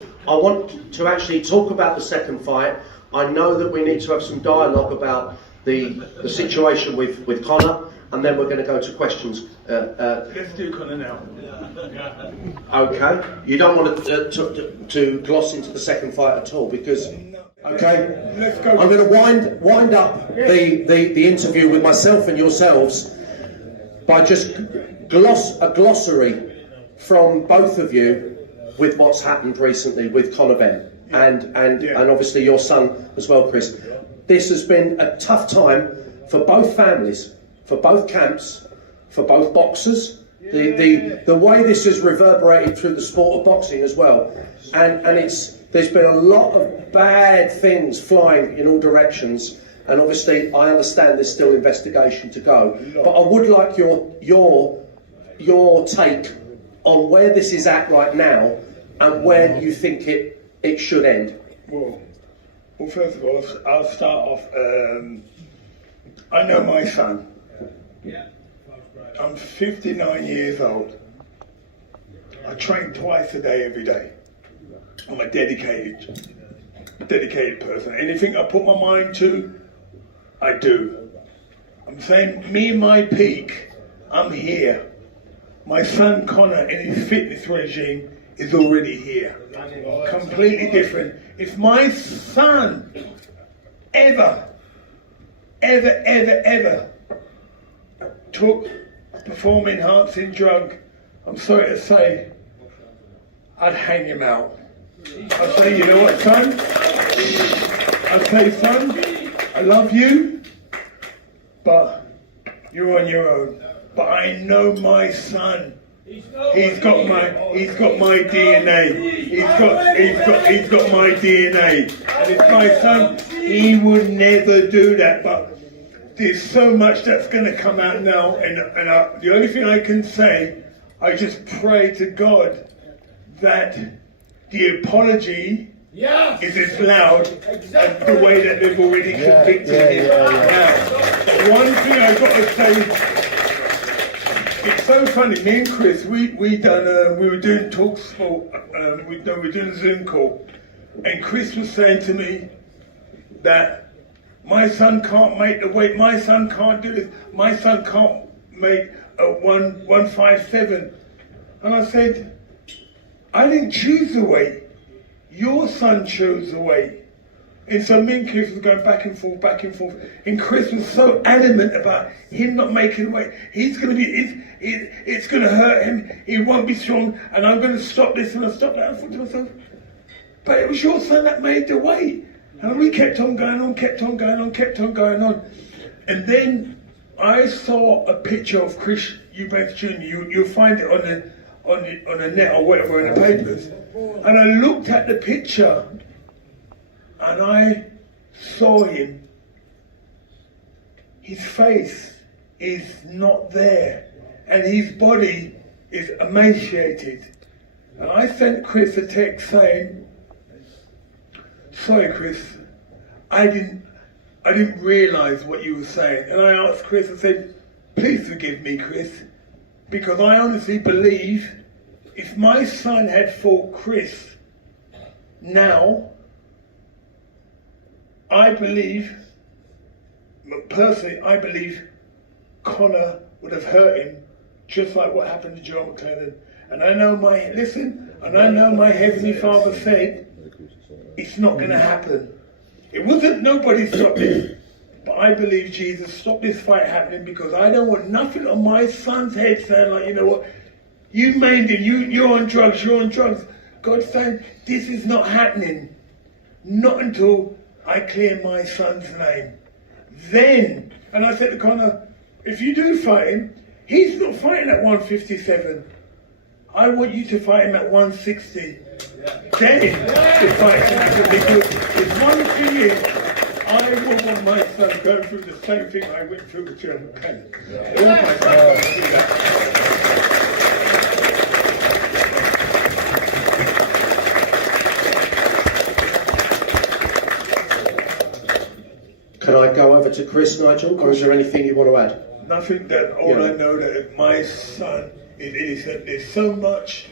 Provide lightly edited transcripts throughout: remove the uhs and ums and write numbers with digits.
I want to actually talk about the second fight. I know that we need to have some dialogue about the situation with Conor, and then we're going to go to questions. Let's do Conor now. Okay. You don't want to gloss into the second fight at all, because. Okay. Let's go. I'm going to wind up the interview with myself and yourselves by just a glossary from both of you with what's happened recently with Conor Benn and obviously your son as well, Chris. This has been a tough time for both families, for both camps, for both boxers. The way this has reverberated through the sport of boxing as well, and there's been a lot of bad things flying in all directions, and obviously I understand there's still investigation to go. But I would like your take on where this is at right now and where you think it should end. Well, first of all, I'll start off. I know my son. I'm 59 years old. I train twice a day, every day. I'm a dedicated person. Anything I put my mind to, I do. I'm saying, me and my peak, I'm here. My son Conor in his fitness regime is already here. Completely different. If my son ever took performance-enhancing drug, I'm sorry to say, I'd hang him out. I'd say, you know what, son? I'd say, son, I love you, but you're on your own. But I know my son. He's got my DNA. He's got my DNA. And it's my son. He would never do that. But there's so much that's going to come out now, and the only thing I can say, I just pray to God that the apology is as loud as the way that they've already convicted him. Now, one thing I've got to say. It's so funny. Me and Chris, we were doing talk sport. We were doing a Zoom call, and Chris was saying to me that my son can't make the weight. My son can't do this. My son can't make a 157. And I said, I didn't choose the weight. Your son chose the weight. And so me and Chris was going back and forth. And Chris was so adamant about him not making the weight. He's going to be, it's going to hurt him. He won't be strong. And I'm going to stop this and I'll stop that. I thought to myself, but it was your son that made the weight. And we kept on going on. And then I saw a picture of Chris Eubank Jr. You'll find it on the net or whatever in the papers. And I looked at the picture, and I saw him. His face is not there, and his body is emaciated. And I sent Chris a text saying, sorry Chris, I didn't realise what you were saying. And I asked Chris, I said, please forgive me, Chris, because I honestly believe if my son had fought Chris now, I believe Conor would have hurt him just like what happened to Joe McClellan. And I know my Heavenly Father said it's not going to happen. It wasn't nobody stopped this, but I believe Jesus stopped this fight happening because I don't want nothing on my son's head saying like, you know what, you maimed him, you're on drugs. God's saying this is not happening, not until I clear my son's name. Then, and I said to Conor, if you do fight him, he's not fighting at 157. I want you to fight him at 160. Then the fight can happen, because there's one thing is, I wouldn't want my son going through the same thing I went through with Joe McClellan. All my sons do that. Can I go over to Chris, Nigel, or is there anything you want to add? Nothing. That all I know that my son is innocent. There's so much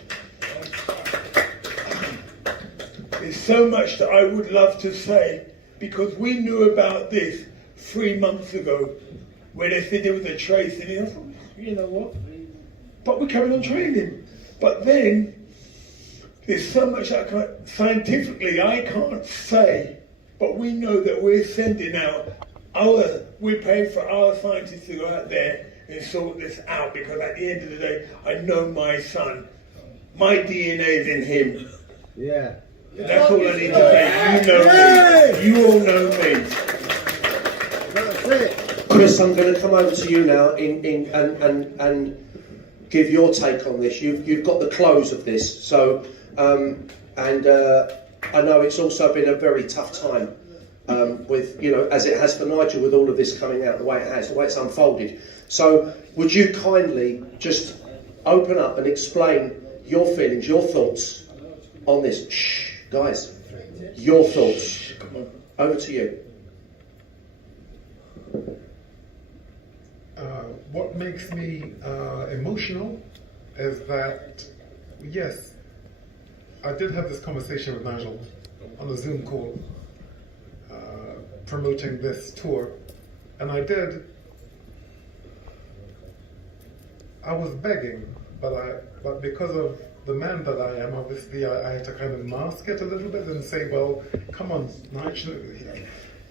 There's so much that I would love to say, because we knew about this 3 months ago, where they said there was a trace in it. I thought, you know what? But we carried on training. But then, there's so much scientifically I can't say, but we know that we're sending out we're paying for our scientists to go out there and sort this out, because at the end of the day, I know my son. My DNA is in him. Yeah. That's all I need to say. You know me. You all know me. That's it. Chris, I'm going to come over to you now and give your take on this. You've got the close of this, so I know it's also been a very tough time with, you know, as it has for Nigel, with all of this coming out the way it has, the way it's unfolded. So would you kindly just open up and explain your feelings, your thoughts on this? Shh, guys, your thoughts. Over to you. What makes me emotional is that, yes, I did have this conversation with Nigel on a Zoom call promoting this tour, and I was begging, but because of the man that I am, obviously I had to kind of mask it a little bit and say, well, come on, Nigel,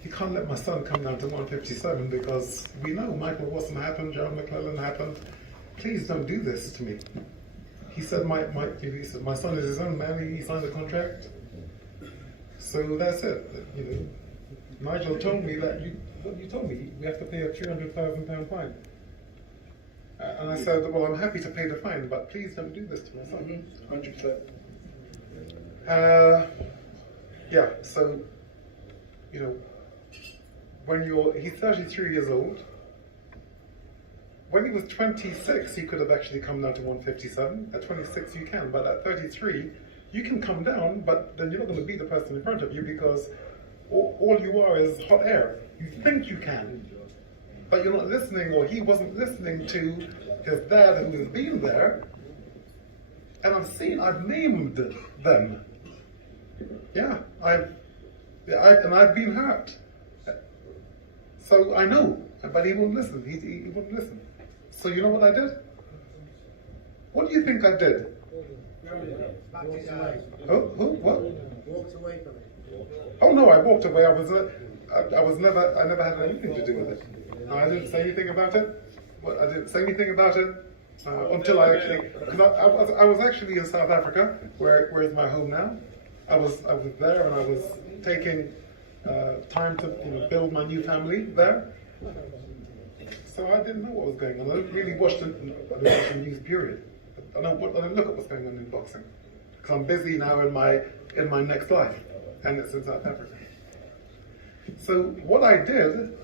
you can't let my son come down to 157, because we know Michael Watson happened, John McClellan happened. Please don't do this to me. He said, my son is his own man. He signed the contract. So that's it. You know, Nigel told me that you told me we have to pay a £300,000 fine. And I said, well, I'm happy to pay the fine, but please don't do this to my son. 100%. Yeah. So, you know, he's 33 years old. When he was 26, he could have actually come down to 157. At 26, you can, but at 33, you can come down, but then you're not going to beat the person in front of you, because all you are is hot air. You think you can, but you're not listening, or he wasn't listening to his dad, who has been there. And I've named them. Yeah, I've been hurt. So I know, but he wouldn't listen. He wouldn't listen. So you know what I did? What do you think I did? Who? What? Walked away from it. Oh no, I walked away. I never had anything to do with it. I didn't say anything about it. I didn't say anything about it until I actually, because I was actually in South Africa, where is my home now. I was there, and I was taking time to build my new family there. So I didn't know what was going on. I didn't really watch the news, period. I don't look at what's going on in boxing, because I'm busy now in my next life, and it's in South Africa. So what I did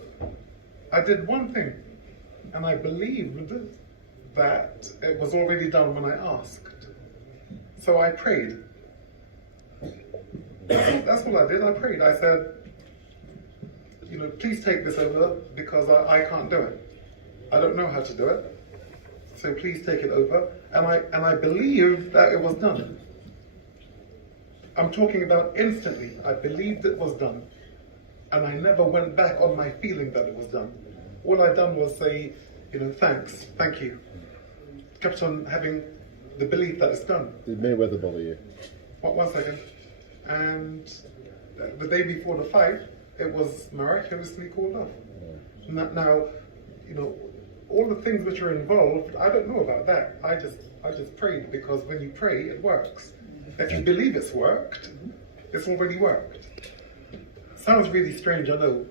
one thing, and I believed that it was already done when I asked. So I prayed. That's what I did. I prayed. I said, you know, please take this over, because I can't do it. I don't know how to do it. So please take it over. And I believe that it was done. I'm talking about instantly. I believed it was done. And I never went back on my feeling that it was done. All I done was say, you know, thanks, thank you. Kept on having the belief that it's done. Did Mayweather bother you? One second. And the day before the fight, it was miraculously called off. Now, you know, all the things which are involved, I don't know about that. I just prayed, because when you pray, it works. If you believe it's worked, it's already worked. Sounds really strange, I know.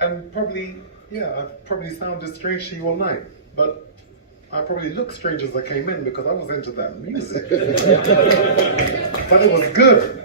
And probably, yeah, I've probably sounded strange to you all night, but I probably looked strange as I came in, because I was into that music. But it was good.